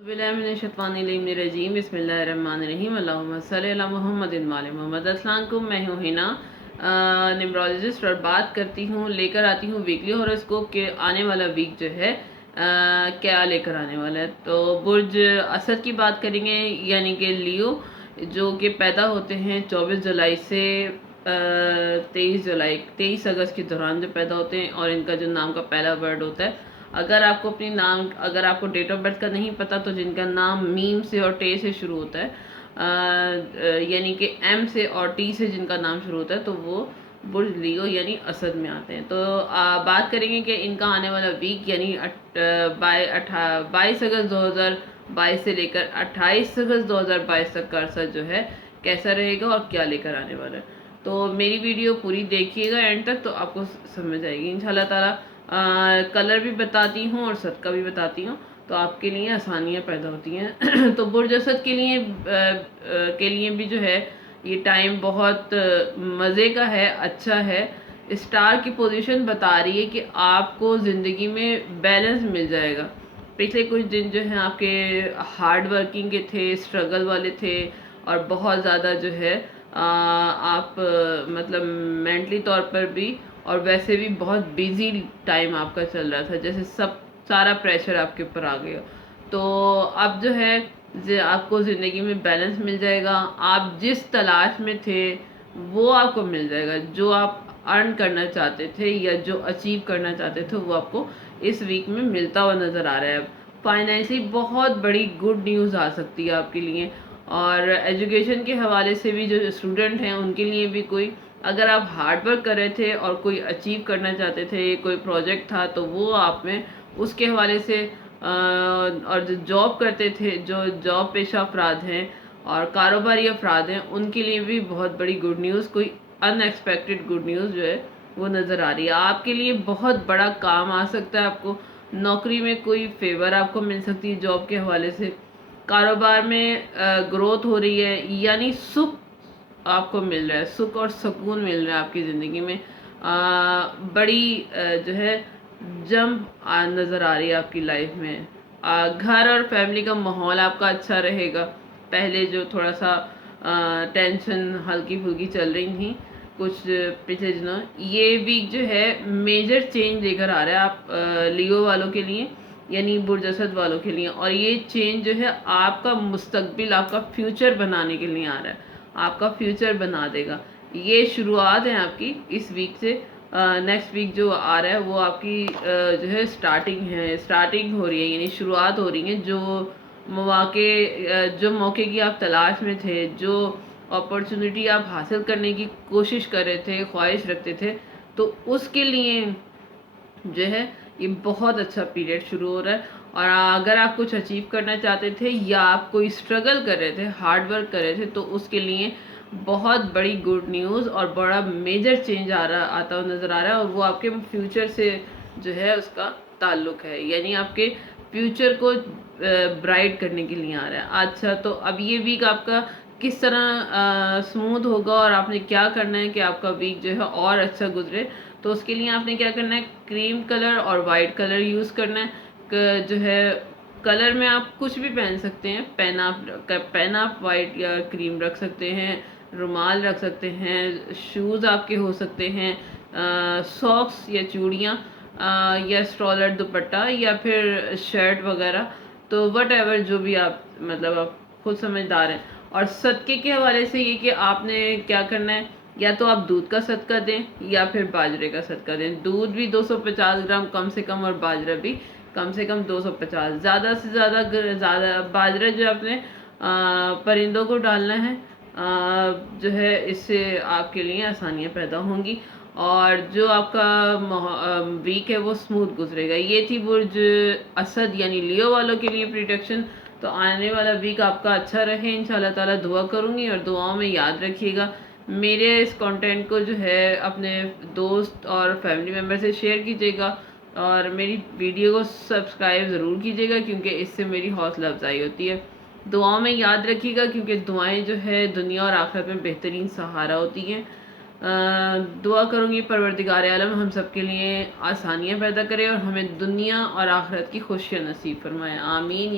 बिस्मिल्लाहिर्रहमानिर्रहीम बिस्मिल्लाहिर्रहमानिर्रहीम अल्लाहुम्मा सल्ली अला मुहम्मद वाले मोहम्मद। अस्सलाम वालेकुम, मैं हूँ हिना न्यूमरोलॉजिस्ट और बात करती हूँ, लेकर आती हूँ वीकली हॉरोस्कोप के आने वाला वीक जो है क्या लेकर आने वाला है। तो बुर्ज असद की बात करेंगे, यानी कि लियो, जो कि पैदा होते हैं 24 जुलाई से 23 अगस्त के दौरान जो पैदा होते हैं, और इनका जो नाम का पहला वर्ड होता है, अगर आपको डेट ऑफ बर्थ का नहीं पता, तो जिनका नाम मीम से और टे से शुरू होता है, यानी कि एम से और टी से जिनका नाम शुरू होता है, तो वो बुर्ज लियो यानी असद में आते हैं। तो बात करेंगे कि इनका आने वाला वीक यानी 22 अगस्त 2022 से लेकर 28 अगस्त 2022 तक का अरसा जो है कैसा रहेगा और क्या लेकर आने वाला है। तो मेरी वीडियो पूरी देखिएगा एंड तक, तो आपको समझ आएगी इंशाल्लाह ताला। कलर भी बताती हूँ और सदका भी बताती हूँ, तो आपके लिए आसानियाँ पैदा होती हैं। तो बुर्ज असद के लिए भी जो है ये टाइम बहुत मज़े का है, अच्छा है। स्टार की पोजीशन बता रही है कि आपको ज़िंदगी में बैलेंस मिल जाएगा। पिछले कुछ दिन जो हैं आपके हार्ड वर्किंग के थे, स्ट्रगल वाले थे, और बहुत ज़्यादा जो है आप मतलब मेंटली तौर पर भी और वैसे भी बहुत बिजी टाइम आपका चल रहा था, जैसे सारा प्रेशर आपके ऊपर आ गया। तो अब जो है आपको ज़िंदगी में बैलेंस मिल जाएगा। आप जिस तलाश में थे वो आपको मिल जाएगा। जो आप अर्न करना चाहते थे या जो अचीव करना चाहते थे, वो आपको इस वीक में मिलता हुआ नज़र आ रहा है। फाइनेंशियली बहुत बड़ी गुड न्यूज़ आ सकती है आपके लिए, और एजुकेशन के हवाले से भी जो स्टूडेंट हैं उनके लिए भी कोई, अगर आप हार्ड वर्क कर रहे थे और कोई अचीव करना चाहते थे, कोई प्रोजेक्ट था, तो वो आप में उसके हवाले से और जो जॉब करते थे, जो जॉब पेशा अफराद हैं और कारोबारी अफराद हैं, उनके लिए भी बहुत बड़ी गुड न्यूज़, कोई अनएक्सपेक्टेड गुड न्यूज़ जो है वो नज़र आ रही है। आपके लिए बहुत बड़ा काम आ सकता है। आपको नौकरी में कोई फेवर आपको मिल सकती है जॉब के हवाले से। कारोबार में ग्रोथ हो रही है, यानी सुख आपको मिल रहा है, सुख और सुकून मिल रहा है आपकी ज़िंदगी में। बड़ी जो है जंप नज़र आ रही है आपकी लाइफ में। घर और फैमिली का माहौल आपका अच्छा रहेगा। पहले जो थोड़ा सा टेंशन हल्की फुल्की चल रही थी कुछ पिछले दिनों, ये वीक जो है मेजर चेंज लेकर आ रहा है आप लियो वालों के लिए, यानी बुर्ज असद वालों के लिए। और ये चेंज जो है आपका मुस्तकबिल, आपका फ्यूचर बनाने के लिए आ रहा है, आपका फ्यूचर बना देगा। ये शुरुआत है आपकी इस वीक से। नेक्स्ट वीक जो आ रहा है वो आपकी जो है स्टार्टिंग हो रही है, यानी शुरुआत हो रही है। जो मौके की आप तलाश में थे, जो अपॉर्चुनिटी आप हासिल करने की कोशिश कर रहे थे, ख्वाहिश रखते थे, तो उसके लिए जो है ये बहुत अच्छा पीरियड शुरू हो रहा है। और अगर आप कुछ अचीव करना चाहते थे या आप कोई स्ट्रगल कर रहे थे, हार्ड वर्क कर रहे थे, तो उसके लिए बहुत बड़ी गुड न्यूज़ और बड़ा मेजर चेंज आता हुआ नज़र आ रहा है, और वो आपके फ्यूचर से जो है उसका ताल्लुक है, यानी आपके फ्यूचर को ब्राइट करने के लिए आ रहा है। अच्छा, तो अब ये वीक आपका किस तरह स्मूथ होगा और आपने क्या करना है कि आपका वीक जो है और अच्छा गुजरे, तो उसके लिए आपने क्या करना है, क्रीम कलर और वाइट कलर यूज़ करना है। जो है कलर में आप कुछ भी पहन सकते हैं, पेन आप वाइट या क्रीम रख सकते हैं, रुमाल रख सकते हैं, शूज़ आपके हो सकते हैं, सॉक्स या चूड़ियाँ, या स्ट्रॉलर दुपट्टा, या फिर शर्ट वगैरह। तो वट एवर जो भी आप मतलब आप खुद समझदार हैं। और सदक़े के हवाले से ये कि आपने क्या करना है, या तो आप दूध का सदका दें या फिर बाजरे का सदका दें। दूध भी 250 ग्राम कम से कम, और बाजरा भी कम से कम 250। ज़्यादा से ज़्यादा बाजरा जो आपने परिंदों को डालना है, जो है इससे आपके लिए आसानियाँ पैदा होंगी, और जो आपका वीक है वो स्मूथ गुजरेगा। ये थी बुर्ज असद यानी लियो वालों के लिए प्रिडिक्शन। तो आने वाला वीक आपका अच्छा रहे इंशाल्लाह ताला, दुआ करूँगी, और दुआओं में याद रखिएगा। मेरे इस कंटेंट को जो है अपने दोस्त और फैमिली मेम्बर से शेयर कीजिएगा, और मेरी वीडियो को सब्सक्राइब ज़रूर कीजिएगा, क्योंकि इससे मेरी हौसला अफजाई होती है। दुआओं में याद रखिएगा, क्योंकि दुआएं जो है दुनिया और आखिरत में बेहतरीन सहारा होती हैं। दुआ करूँगी परवरदिगार आलम हम सब के लिए आसानियाँ पैदा करे और हमें दुनिया और आखिरत की खुशियाँ नसीब फरमाए। आमीन।